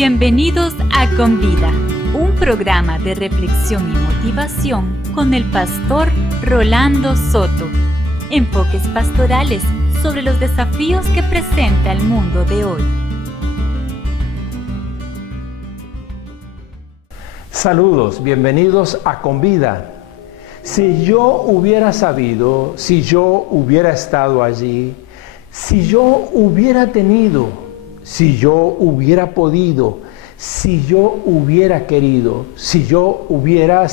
Bienvenidos a Con Vida, un programa de reflexión y motivación con el pastor Rolando Soto. Enfoques pastorales sobre los desafíos que presenta el mundo de hoy. Saludos, bienvenidos a Con Vida. Si yo hubiera sabido, si yo hubiera estado allí, si yo hubiera tenido, si yo hubiera podido, si yo hubiera querido, si yo hubiera.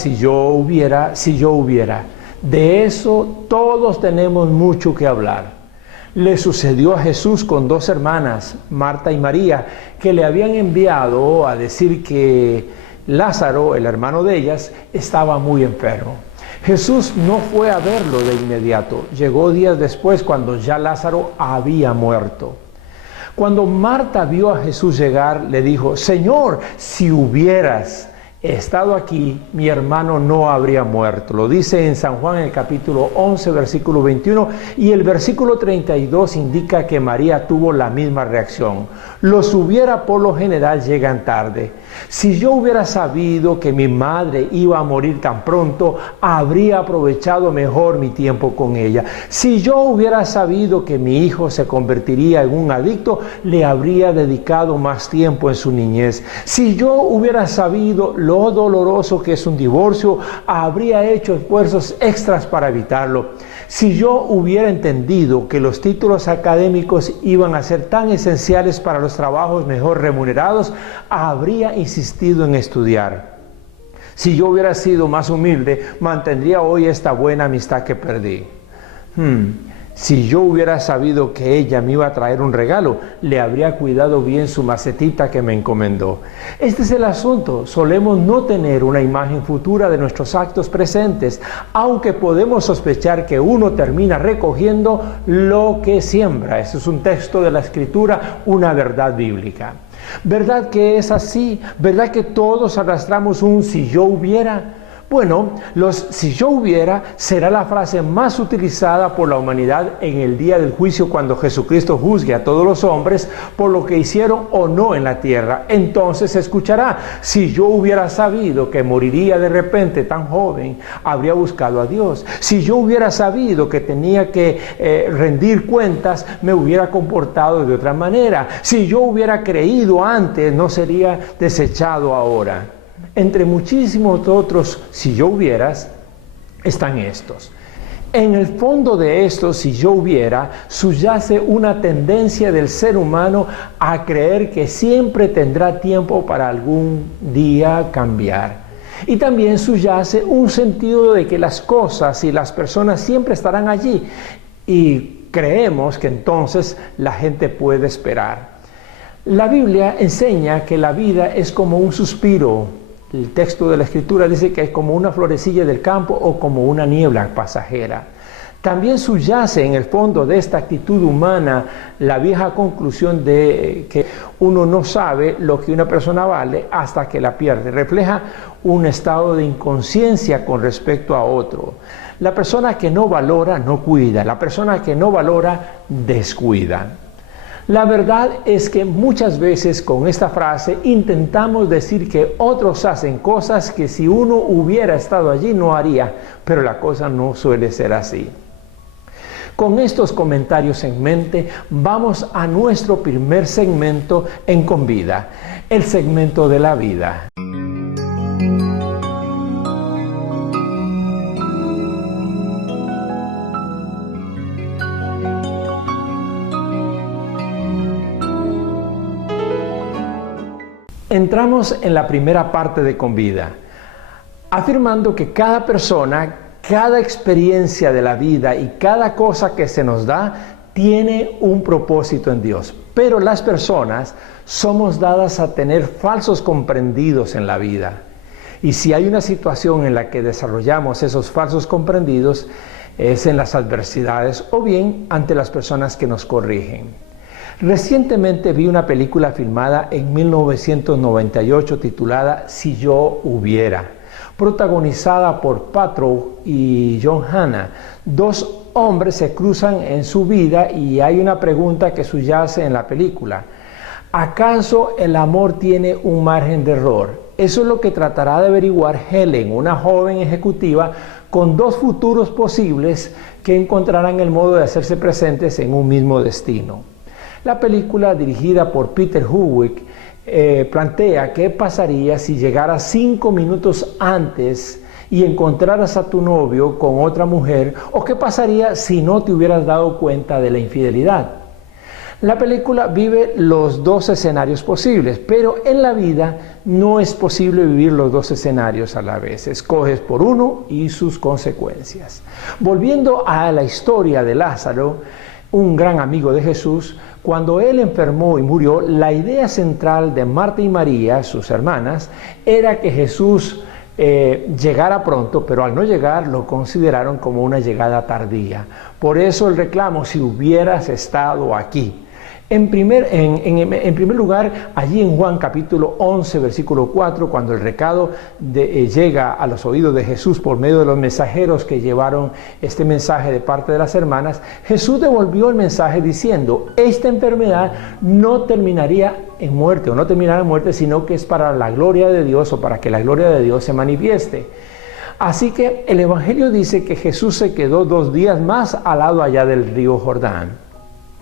De eso todos tenemos mucho que hablar. Le sucedió a Jesús con dos hermanas, Marta y María, que le habían enviado a decir que Lázaro, el hermano de ellas, estaba muy enfermo. Jesús no fue a verlo de inmediato. Llegó días después cuando ya Lázaro había muerto. Cuando Marta vio a Jesús llegar, le dijo: Señor, si hubieras estado aquí, mi hermano no habría muerto. Lo dice en San Juan en el capítulo 11, versículo 21, y el versículo 32 indica que María tuvo la misma reacción. Los hubiera por lo general llegan tarde. Si yo hubiera sabido que mi madre iba a morir tan pronto, habría aprovechado mejor mi tiempo con ella. Si yo hubiera sabido que mi hijo se convertiría en un adicto, le habría dedicado más tiempo en su niñez. Si yo hubiera sabido lo doloroso que es un divorcio, habría hecho esfuerzos extras para evitarlo. Si yo hubiera entendido que los títulos académicos iban a ser tan esenciales para los trabajos mejor remunerados, habría insistido en estudiar. Si yo hubiera sido más humilde, mantendría hoy esta buena amistad que perdí. Si yo hubiera sabido que ella me iba a traer un regalo, le habría cuidado bien su macetita que me encomendó. Este es el asunto. Solemos no tener una imagen futura de nuestros actos presentes, aunque podemos sospechar que uno termina recogiendo lo que siembra. Ese es un texto de la Escritura, una verdad bíblica. ¿Verdad que es así? ¿Verdad que todos arrastramos un si yo hubiera? Bueno, los si yo hubiera será la frase más utilizada por la humanidad en el día del juicio, cuando Jesucristo juzgue a todos los hombres por lo que hicieron o no en la tierra. Entonces se escuchará: si yo hubiera sabido que moriría de repente tan joven, habría buscado a Dios. Si yo hubiera sabido que tenía que rendir cuentas, me hubiera comportado de otra manera. Si yo hubiera creído antes, no sería desechado ahora. Entre muchísimos otros si yo hubieras, están estos. En el fondo de estos si yo hubiera, subyace una tendencia del ser humano a creer que siempre tendrá tiempo para algún día cambiar. Y también subyace un sentido de que las cosas y las personas siempre estarán allí, y creemos que entonces la gente puede esperar. La Biblia enseña que la vida es como un suspiro. El texto de la Escritura dice que es como una florecilla del campo o como una niebla pasajera. También subyace en el fondo de esta actitud humana la vieja conclusión de que uno no sabe lo que una persona vale hasta que la pierde. Refleja un estado de inconsciencia con respecto a otro. La persona que no valora no cuida, la persona que no valora descuida. La verdad es que muchas veces con esta frase intentamos decir que otros hacen cosas que si uno hubiera estado allí no haría, pero la cosa no suele ser así. Con estos comentarios en mente, vamos a nuestro primer segmento en Con Vida, el segmento de la vida. Entramos en la primera parte de Con Vida, afirmando que cada persona, cada experiencia de la vida y cada cosa que se nos da tiene un propósito en Dios. Pero las personas somos dadas a tener falsos comprendidos en la vida. Y si hay una situación en la que desarrollamos esos falsos comprendidos, es en las adversidades o bien ante las personas que nos corrigen. Recientemente vi una película filmada en 1998 titulada Si yo hubiera, protagonizada por Paltrow y John Hannah. Dos hombres se cruzan en su vida y hay una pregunta que subyace en la película. ¿Acaso el amor tiene un margen de error? Eso es lo que tratará de averiguar Helen, una joven ejecutiva con dos futuros posibles que encontrarán el modo de hacerse presentes en un mismo destino. La película, dirigida por Peter Howick, plantea qué pasaría si llegaras 5 minutos antes y encontraras a tu novio con otra mujer, o qué pasaría si no te hubieras dado cuenta de la infidelidad. La película vive los dos escenarios posibles, pero en la vida no es posible vivir los dos escenarios a la vez. Escoges por uno y sus consecuencias. Volviendo a la historia de Lázaro, un gran amigo de Jesús, cuando él enfermó y murió, la idea central de Marta y María, sus hermanas, era que Jesús llegara pronto, pero al no llegar lo consideraron como una llegada tardía. Por eso el reclamo: si hubieras estado aquí. En primer lugar, allí en Juan capítulo 11, versículo 4, cuando el recado llega a los oídos de Jesús por medio de los mensajeros que llevaron este mensaje de parte de las hermanas, Jesús devolvió el mensaje diciendo: esta enfermedad no terminaría en muerte, o no terminará en muerte, sino que es para la gloria de Dios, o para que la gloria de Dios se manifieste. Así que el Evangelio dice que Jesús se quedó 2 días más al lado allá del río Jordán.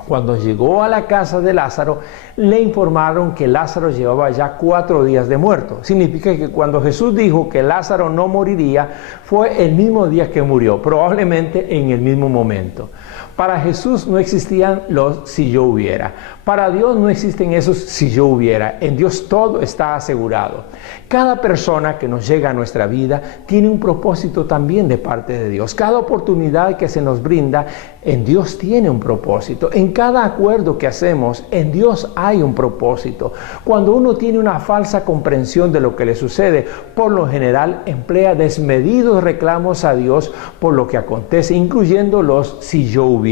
Cuando llegó a la casa de Lázaro, le informaron que Lázaro llevaba ya 4 días de muerto. Significa que cuando Jesús dijo que Lázaro no moriría, fue el mismo día que murió, probablemente en el mismo momento. Para Jesús no existían los si yo hubiera. Para Dios no existen esos si yo hubiera. En Dios todo está asegurado. Cada persona que nos llega a nuestra vida tiene un propósito también de parte de Dios. Cada oportunidad que se nos brinda, en Dios tiene un propósito. En cada acuerdo que hacemos, en Dios hay un propósito. Cuando uno tiene una falsa comprensión de lo que le sucede, por lo general emplea desmedidos reclamos a Dios por lo que acontece, incluyendo los si yo hubiera.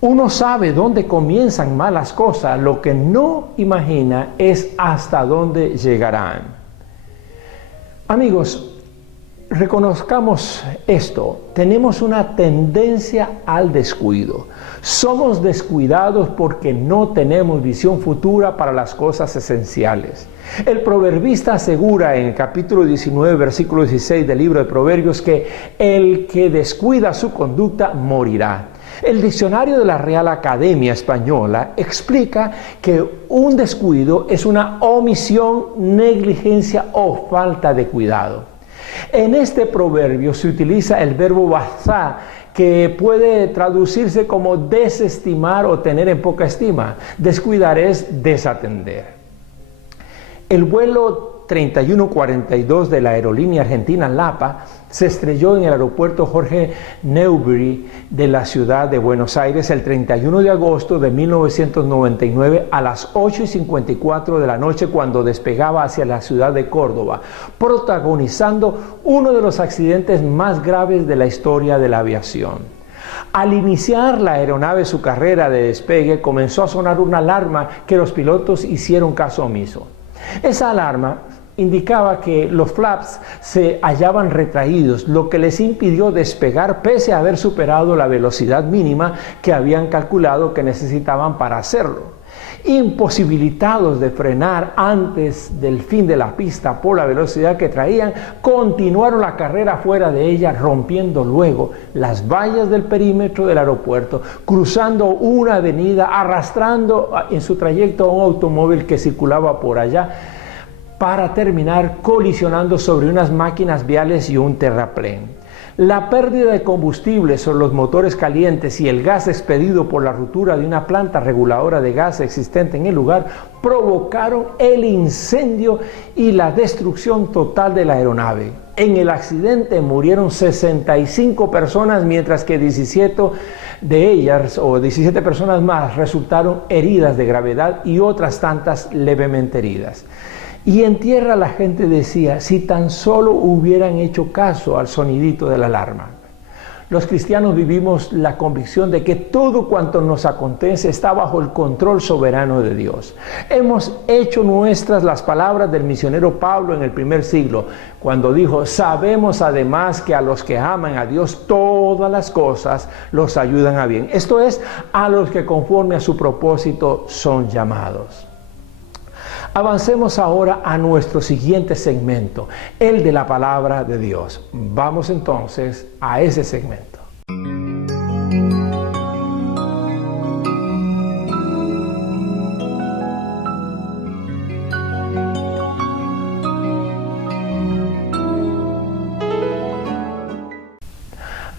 Uno sabe dónde comienzan malas cosas, lo que no imagina es hasta dónde llegarán. Amigos, reconozcamos esto: tenemos una tendencia al descuido. Somos descuidados porque no tenemos visión futura para las cosas esenciales. El proverbista asegura en el capítulo 19, versículo 16 del libro de Proverbios que el que descuida su conducta morirá. El diccionario de la Real Academia Española explica que un descuido es una omisión, negligencia o falta de cuidado. En este proverbio se utiliza el verbo bazá, que puede traducirse como desestimar o tener en poca estima. Descuidar es desatender. El vuelo 3142 de la aerolínea argentina LAPA se estrelló en el aeropuerto Jorge Newbery de la ciudad de Buenos Aires el 31 de agosto de 1999 a las 8:54 de la noche, cuando despegaba hacia la ciudad de Córdoba, protagonizando uno de los accidentes más graves de la historia de la aviación. Al iniciar la aeronave su carrera de despegue, comenzó a sonar una alarma que los pilotos hicieron caso omiso. Esa alarma indicaba que los flaps se hallaban retraídos, lo que les impidió despegar pese a haber superado la velocidad mínima que habían calculado que necesitaban para hacerlo. Imposibilitados de frenar antes del fin de la pista por la velocidad que traían, continuaron la carrera fuera de ella, rompiendo luego las vallas del perímetro del aeropuerto, cruzando una avenida, arrastrando en su trayecto a un automóvil que circulaba por allá, para terminar colisionando sobre unas máquinas viales y un terraplén. La pérdida de combustible sobre los motores calientes y el gas expedido por la ruptura de una planta reguladora de gas existente en el lugar provocaron el incendio y la destrucción total de la aeronave. En el accidente murieron 65 personas, mientras que 17 de ellas, o 17 personas más, resultaron heridas de gravedad y otras tantas levemente heridas. Y en tierra la gente decía: si tan solo hubieran hecho caso al sonidito de la alarma. Los cristianos vivimos la convicción de que todo cuanto nos acontece está bajo el control soberano de Dios. Hemos hecho nuestras las palabras del misionero Pablo en el primer siglo, cuando dijo: sabemos además que a los que aman a Dios todas las cosas los ayudan a bien. Esto es, a los que conforme a su propósito son llamados. Avancemos ahora a nuestro siguiente segmento, el de la palabra de Dios. Vamos entonces a ese segmento.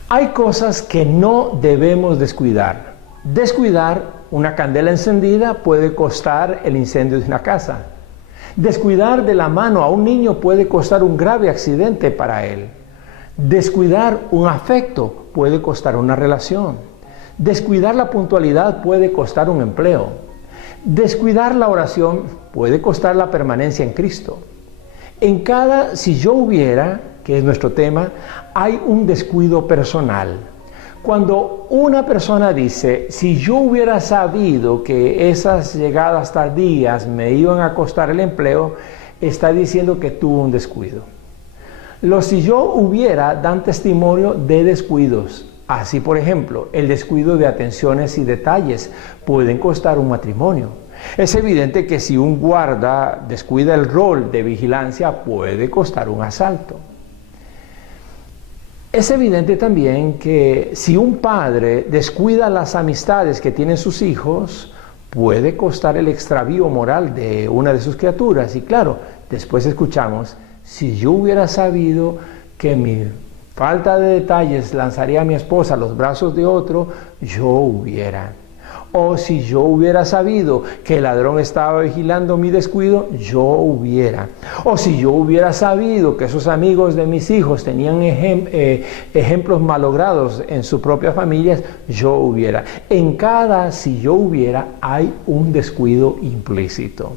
Hay cosas que no debemos descuidar. Descuidar una candela encendida puede costar el incendio de una casa. Descuidar de la mano a un niño puede costar un grave accidente para él. Descuidar un afecto puede costar una relación. Descuidar la puntualidad puede costar un empleo. Descuidar la oración puede costar la permanencia en Cristo. En cada si yo hubiera, que es nuestro tema, hay un descuido personal. Cuando una persona dice, si yo hubiera sabido que esas llegadas tardías me iban a costar el empleo, está diciendo que tuvo un descuido. Los si yo hubiera dan testimonio de descuidos. Así, por ejemplo, el descuido de atenciones y detalles pueden costar un matrimonio. Es evidente que si un guarda descuida el rol de vigilancia, puede costar un asalto. Es evidente también que si un padre descuida las amistades que tienen sus hijos, puede costar el extravío moral de una de sus criaturas. Y claro, después escuchamos, si yo hubiera sabido que mi falta de detalles lanzaría a mi esposa a los brazos de otro, yo hubiera. O si yo hubiera sabido que el ladrón estaba vigilando mi descuido, yo hubiera. O si yo hubiera sabido que esos amigos de mis hijos tenían ejemplos malogrados en sus propias familias, yo hubiera. En cada si yo hubiera hay un descuido implícito.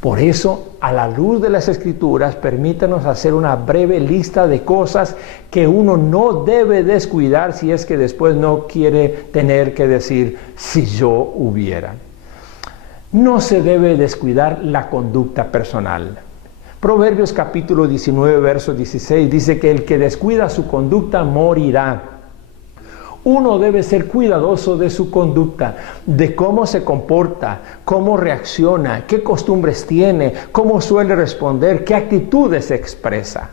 Por eso, a la luz de las Escrituras, permítanos hacer una breve lista de cosas que uno no debe descuidar si es que después no quiere tener que decir si yo hubiera. No se debe descuidar la conducta personal. Proverbios capítulo 19, verso 16 dice que el que descuida su conducta morirá. Uno debe ser cuidadoso de su conducta, de cómo se comporta, cómo reacciona, qué costumbres tiene, cómo suele responder, qué actitudes expresa.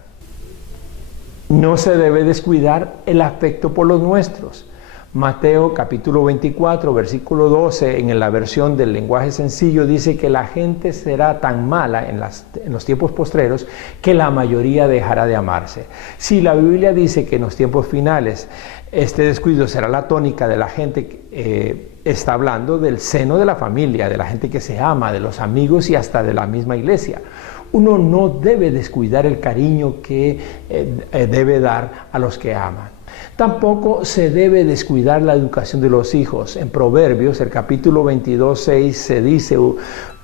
No se debe descuidar el afecto por los nuestros. Mateo capítulo 24, versículo 12, en la versión del lenguaje sencillo, dice que la gente será tan mala en los tiempos postreros que la mayoría dejará de amarse. Si la Biblia dice que en los tiempos finales este descuido será la tónica de la gente que está hablando del seno de la familia, de la gente que se ama, de los amigos y hasta de la misma iglesia. Uno no debe descuidar el cariño que debe dar a los que aman. Tampoco se debe descuidar la educación de los hijos. En Proverbios, el capítulo 22, 6, se dice,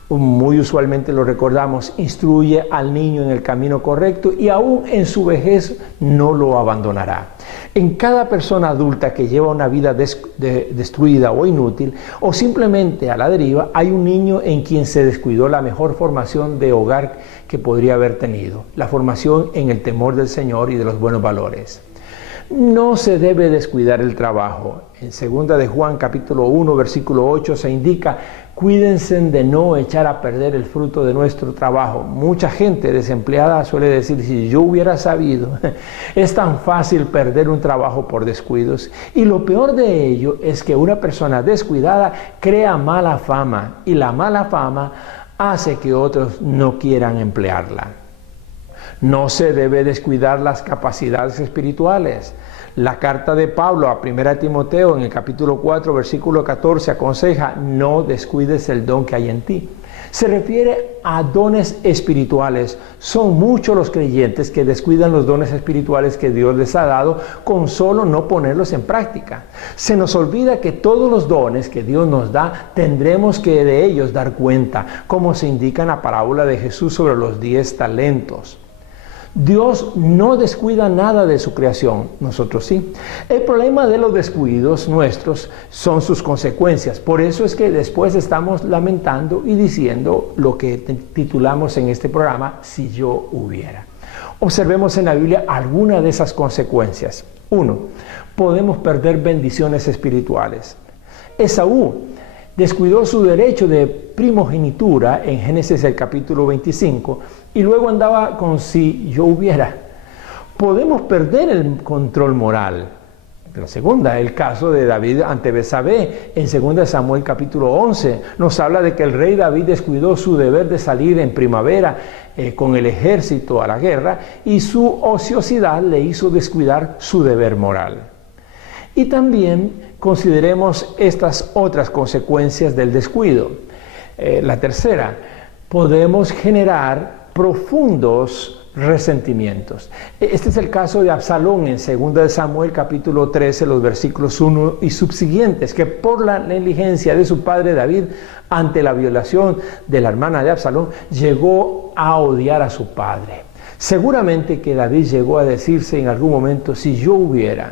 muy usualmente lo recordamos, instruye al niño en el camino correcto y aún en su vejez no lo abandonará. En cada persona adulta que lleva una vida destruida o inútil o simplemente a la deriva, hay un niño en quien se descuidó la mejor formación de hogar que podría haber tenido, la formación en el temor del Señor y de los buenos valores. No se debe descuidar el trabajo. En 2 de Juan capítulo 1 versículo 8 se indica: cuídense de no echar a perder el fruto de nuestro trabajo. Mucha gente desempleada suele decir: si yo hubiera sabido. Es tan fácil perder un trabajo por descuidos. Y lo peor de ello es que una persona descuidada crea mala fama, y la mala fama hace que otros no quieran emplearla. No se debe descuidar las capacidades espirituales. La carta de Pablo a 1 Timoteo en el capítulo 4, versículo 14 aconseja: no descuides el don que hay en ti. Se refiere a dones espirituales. Son muchos los creyentes que descuidan los dones espirituales que Dios les ha dado con solo no ponerlos en práctica. Se nos olvida que todos los dones que Dios nos da, tendremos que de ellos dar cuenta, como se indica en la parábola de Jesús sobre los 10 talentos. Dios no descuida nada de su creación, nosotros sí. El problema de los descuidos nuestros son sus consecuencias. Por eso es que después estamos lamentando y diciendo lo que titulamos en este programa, si yo hubiera. Observemos en la Biblia alguna de esas consecuencias. 1. Podemos perder bendiciones espirituales. Esaú descuidó su derecho de primogenitura en Génesis el capítulo 25 y luego andaba con si yo hubiera. Podemos perder el control moral. La segunda, el caso de David ante Betsabé en 2 Samuel capítulo 11, nos habla de que el rey David descuidó su deber de salir en primavera con el ejército a la guerra y su ociosidad le hizo descuidar su deber moral. Y también consideremos estas otras consecuencias del descuido. La tercera, podemos generar profundos resentimientos. Este es el caso de Absalón en 2 Samuel capítulo 13, los versículos 1 y subsiguientes, que por la negligencia de su padre David ante la violación de la hermana de Absalón, llegó a odiar a su padre. Seguramente que David llegó a decirse en algún momento, si yo hubiera.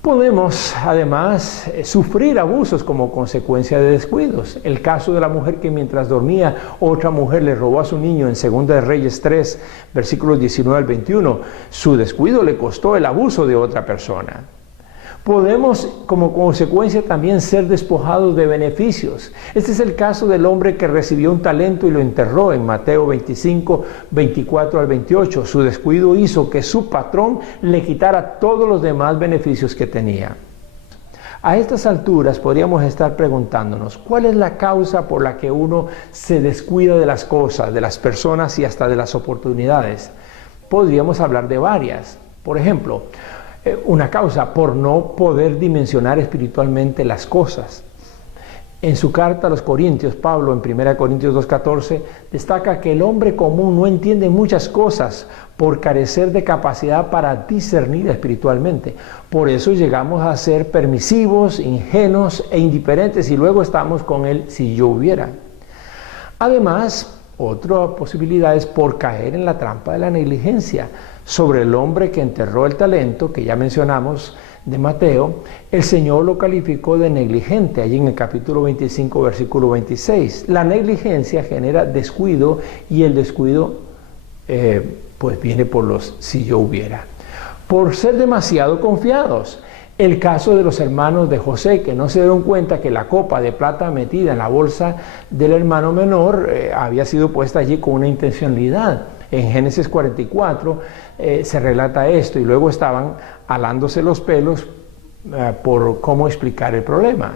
Podemos además sufrir abusos como consecuencia de descuidos. El caso de la mujer que mientras dormía, otra mujer le robó a su niño en 2 de Reyes 3, versículos 19 al 21. Su descuido le costó el abuso de otra persona. Podemos como consecuencia también ser despojados de beneficios. Este es el caso del hombre que recibió un talento y lo enterró en Mateo 25, 24 al 28. Su descuido hizo que su patrón le quitara todos los demás beneficios que tenía. A estas alturas podríamos estar preguntándonos, ¿cuál es la causa por la que uno se descuida de las cosas, de las personas y hasta de las oportunidades? Podríamos hablar de varias. Por ejemplo, una causa por no poder dimensionar espiritualmente las cosas. En su carta a los Corintios, Pablo en 1 Corintios 2:14 destaca que el hombre común no entiende muchas cosas por carecer de capacidad para discernir espiritualmente. Por eso llegamos a ser permisivos, ingenuos e indiferentes y luego estamos con él si yo hubiera. Además, otra posibilidad es por caer en la trampa de la negligencia. Sobre el hombre que enterró el talento, que ya mencionamos, de Mateo, el Señor lo calificó de negligente, allí en el capítulo 25, versículo 26. La negligencia genera descuido y el descuido pues viene por los si yo hubiera. Por ser demasiado confiados. El caso de los hermanos de José, que no se dieron cuenta que la copa de plata metida en la bolsa del hermano menor había sido puesta allí con una intencionalidad. En Génesis 44 se relata esto y luego estaban alándose los pelos por cómo explicar el problema.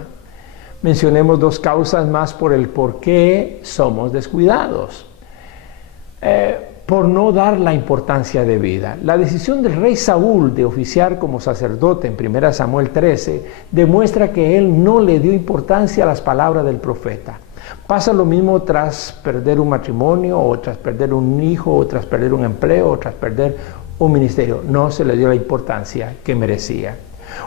Mencionemos dos causas más por el por qué somos descuidados. Por no dar la importancia debida. La decisión del rey Saúl de oficiar como sacerdote en 1 Samuel 13 demuestra que él no le dio importancia a las palabras del profeta. Pasa lo mismo tras perder un matrimonio, o tras perder un hijo, o tras perder un empleo, o tras perder un ministerio. No se le dio la importancia que merecía.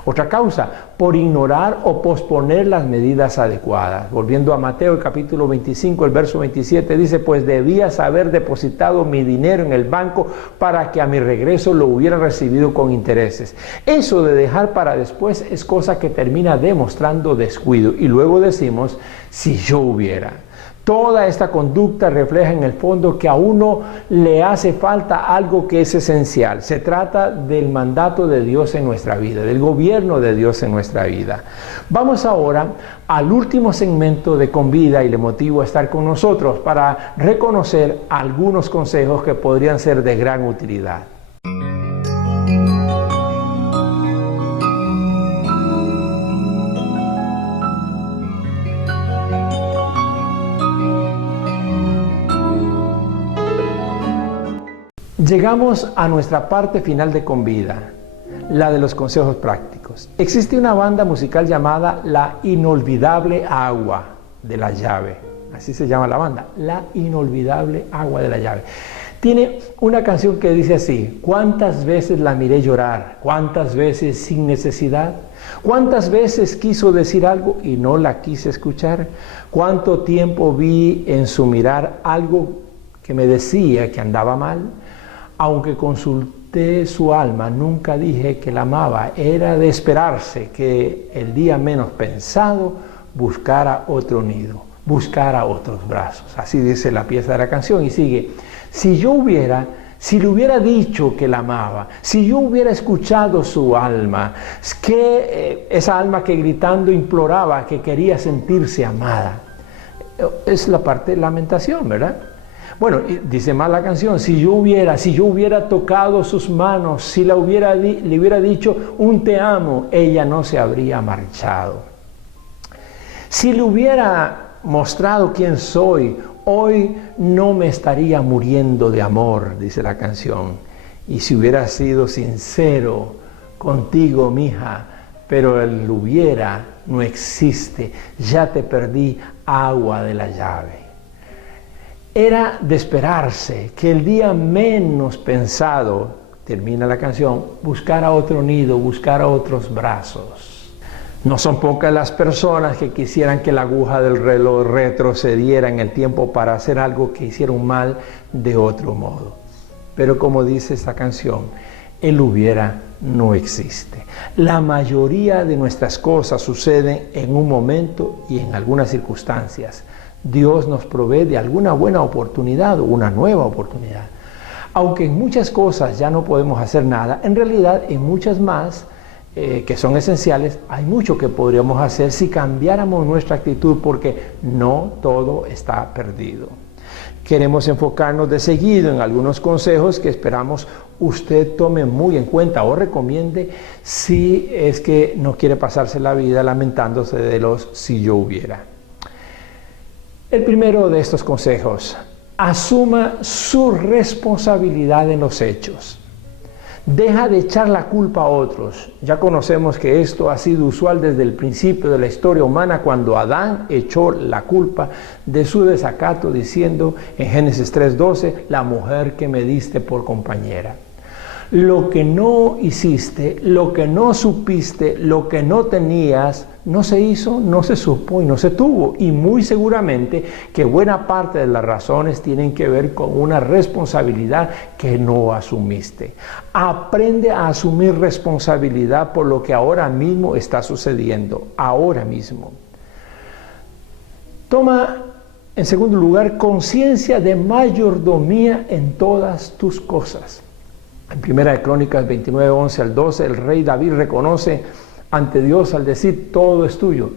Otra causa, por ignorar o posponer las medidas adecuadas. Volviendo a Mateo, el capítulo 25, el verso 27, dice, pues debías haber depositado mi dinero en el banco para que a mi regreso lo hubiera recibido con intereses. Eso de dejar para después es cosa que termina demostrando descuido. Y luego decimos, si yo hubiera. Toda esta conducta refleja en el fondo que a uno le hace falta algo que es esencial. Se trata del mandato de Dios en nuestra vida, del gobierno de Dios en nuestra vida. Vamos ahora al último segmento de Convida y le motivo a estar con nosotros para reconocer algunos consejos que podrían ser de gran utilidad. Llegamos a nuestra parte final de Convida, la de los consejos prácticos. Existe una banda musical llamada La Inolvidable Agua de la Llave. Así se llama la banda, La Inolvidable Agua de la Llave. Tiene una canción que dice así, ¿cuántas veces la miré llorar? ¿Cuántas veces sin necesidad? ¿Cuántas veces quiso decir algo y no la quise escuchar? ¿Cuánto tiempo vi en su mirar algo que me decía que andaba mal? Aunque consulté su alma, nunca dije que la amaba. Era de esperarse que el día menos pensado buscara otro nido, buscara otros brazos. Así dice la pieza de la canción y sigue. Si yo hubiera, si le hubiera dicho que la amaba, si yo hubiera escuchado su alma, esa alma que gritando imploraba que quería sentirse amada. Es la parte de lamentación, ¿verdad? Bueno, dice más la canción, si yo hubiera tocado sus manos, si le hubiera dicho un te amo, ella no se habría marchado. Si le hubiera mostrado quién soy, hoy no me estaría muriendo de amor, dice la canción. Y si hubiera sido sincero contigo, mija, pero el hubiera no existe, ya te perdí, agua de la llave. Era de esperarse que el día menos pensado, termina la canción, buscara otro nido, buscara otros brazos. No son pocas las personas que quisieran que la aguja del reloj retrocediera en el tiempo para hacer algo que hicieron mal de otro modo. Pero como dice esta canción, el hubiera no existe. La mayoría de nuestras cosas suceden en un momento y en algunas circunstancias. Dios nos provee de alguna buena oportunidad o una nueva oportunidad. Aunque en muchas cosas ya no podemos hacer nada, en realidad en muchas más que son esenciales, hay mucho que podríamos hacer si cambiáramos nuestra actitud, porque no todo está perdido. Queremos enfocarnos de seguido en algunos consejos que esperamos usted tome muy en cuenta o recomiende si es que no quiere pasarse la vida lamentándose de los si yo hubiera. El primero de estos consejos: asuma su responsabilidad en los hechos. Deja de echar la culpa a otros. Ya conocemos que esto ha sido usual desde el principio de la historia humana, cuando Adán echó la culpa de su desacato diciendo en Génesis 3:12, la mujer que me diste por compañera. Lo que no hiciste, lo que no supiste, lo que no tenías, no se hizo, no se supo y no se tuvo. Y muy seguramente que buena parte de las razones tienen que ver con una responsabilidad que no asumiste. Aprende a asumir responsabilidad por lo que ahora mismo está sucediendo, ahora mismo. Toma, en segundo lugar, conciencia de mayordomía en todas tus cosas. En 1 Crónicas 29, 11 al 12, el rey David reconoce ante Dios al decir todo es tuyo.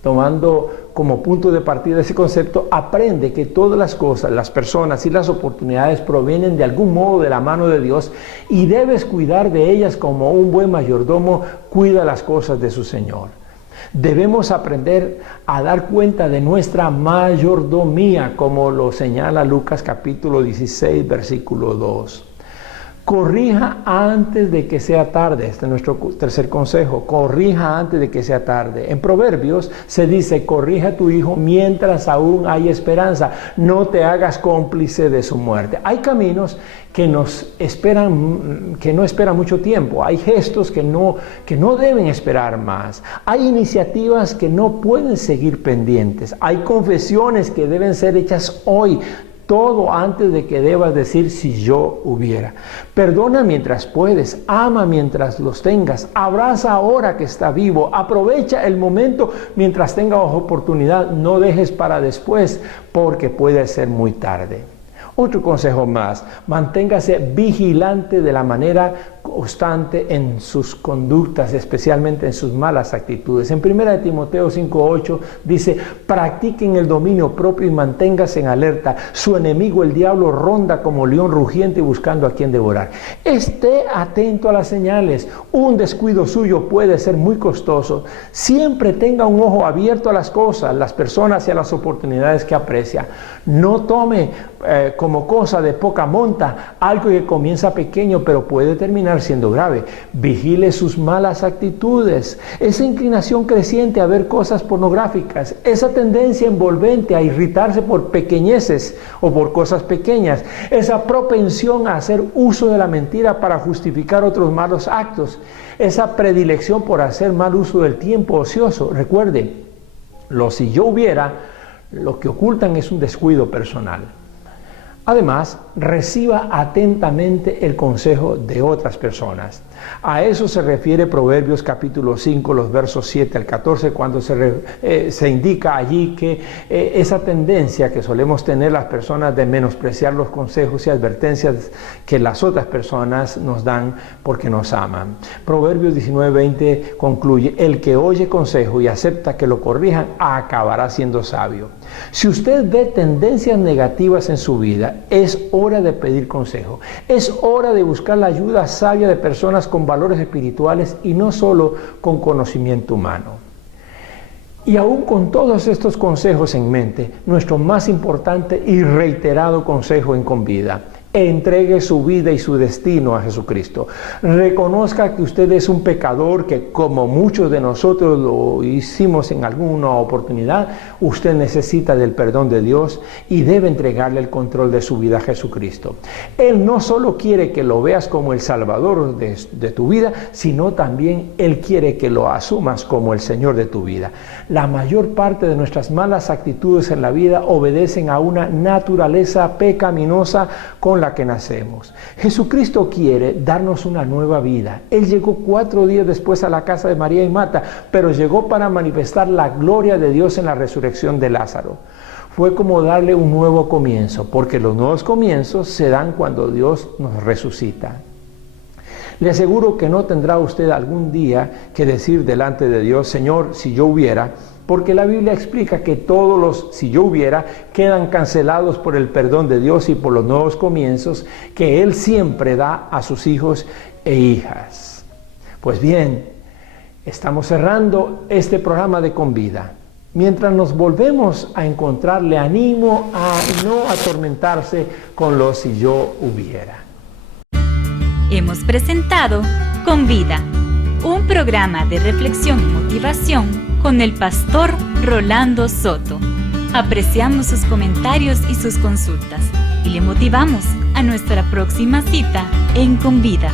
Tomando como punto de partida ese concepto, aprende que todas las cosas, las personas y las oportunidades provienen de algún modo de la mano de Dios, y debes cuidar de ellas como un buen mayordomo cuida las cosas de su Señor. Debemos aprender a dar cuenta de nuestra mayordomía, como lo señala Lucas capítulo 16, versículo 2. Corrija antes de que sea tarde. Este es nuestro tercer consejo. Corrija antes de que sea tarde. En Proverbios se dice: corrija a tu hijo mientras aún hay esperanza. No te hagas cómplice de su muerte. Hay caminos que no esperan mucho tiempo. Hay gestos que no deben esperar más. Hay iniciativas que no pueden seguir pendientes. Hay confesiones que deben ser hechas hoy. Todo antes de que debas decir si yo hubiera. Perdona mientras puedes, ama mientras los tengas, abraza ahora que está vivo, aprovecha el momento mientras tengas oportunidad, no dejes para después, porque puede ser muy tarde. Otro consejo más: manténgase vigilante de la manera constante en sus conductas, especialmente en sus malas actitudes. En 1 Timoteo 5:8 dice: practiquen el dominio propio y manténgase en alerta. Su enemigo, el diablo, ronda como león rugiente buscando a quien devorar. Esté atento a las señales. Un descuido suyo puede ser muy costoso. Siempre tenga un ojo abierto a las cosas, las personas y a las oportunidades que aprecia. No tome como cosa de poca monta algo que comienza pequeño pero puede terminar siendo grave. Vigile sus malas actitudes, esa inclinación creciente a ver cosas pornográficas, esa tendencia envolvente a irritarse por pequeñeces o por cosas pequeñas, esa propensión a hacer uso de la mentira para justificar otros malos actos, esa predilección por hacer mal uso del tiempo ocioso. Recuerde, si yo hubiera, lo que ocultan es un descuido personal. Además, reciba atentamente el consejo de otras personas. A eso se refiere Proverbios capítulo 5, los versos 7 al 14, cuando se indica allí que esa tendencia que solemos tener las personas de menospreciar los consejos y advertencias que las otras personas nos dan porque nos aman. Proverbios 19:20 concluye: el que oye consejo y acepta que lo corrijan, acabará siendo sabio. Si usted ve tendencias negativas en su vida, es hora de pedir consejo. Es hora de buscar la ayuda sabia de personas con valores espirituales y no solo con conocimiento humano. Y aún con todos estos consejos en mente, nuestro más importante y reiterado consejo en Convida: entregue su vida y su destino a Jesucristo. Reconozca que usted es un pecador, que como muchos de nosotros lo hicimos en alguna oportunidad, usted necesita del perdón de Dios y debe entregarle el control de su vida a Jesucristo. Él no solo quiere que lo veas como el Salvador de tu vida, sino también Él quiere que lo asumas como el Señor de tu vida. La mayor parte de nuestras malas actitudes en la vida obedecen a una naturaleza pecaminosa con la que nacemos. Jesucristo quiere darnos una nueva vida. Él llegó 4 días después a la casa de María y Marta, pero llegó para manifestar la gloria de Dios en la resurrección de Lázaro. Fue como darle un nuevo comienzo, porque los nuevos comienzos se dan cuando Dios nos resucita. Le aseguro que no tendrá usted algún día que decir delante de Dios: Señor, si yo hubiera, porque la Biblia explica que todos los si yo hubiera quedan cancelados por el perdón de Dios y por los nuevos comienzos que Él siempre da a sus hijos e hijas. Pues bien, estamos cerrando este programa de Convida. Mientras nos volvemos a encontrar, le animo a no atormentarse con los si yo hubiera. Hemos presentado Convida, un programa de reflexión y motivación con el pastor Rolando Soto. Apreciamos sus comentarios y sus consultas y le motivamos a nuestra próxima cita en Convida.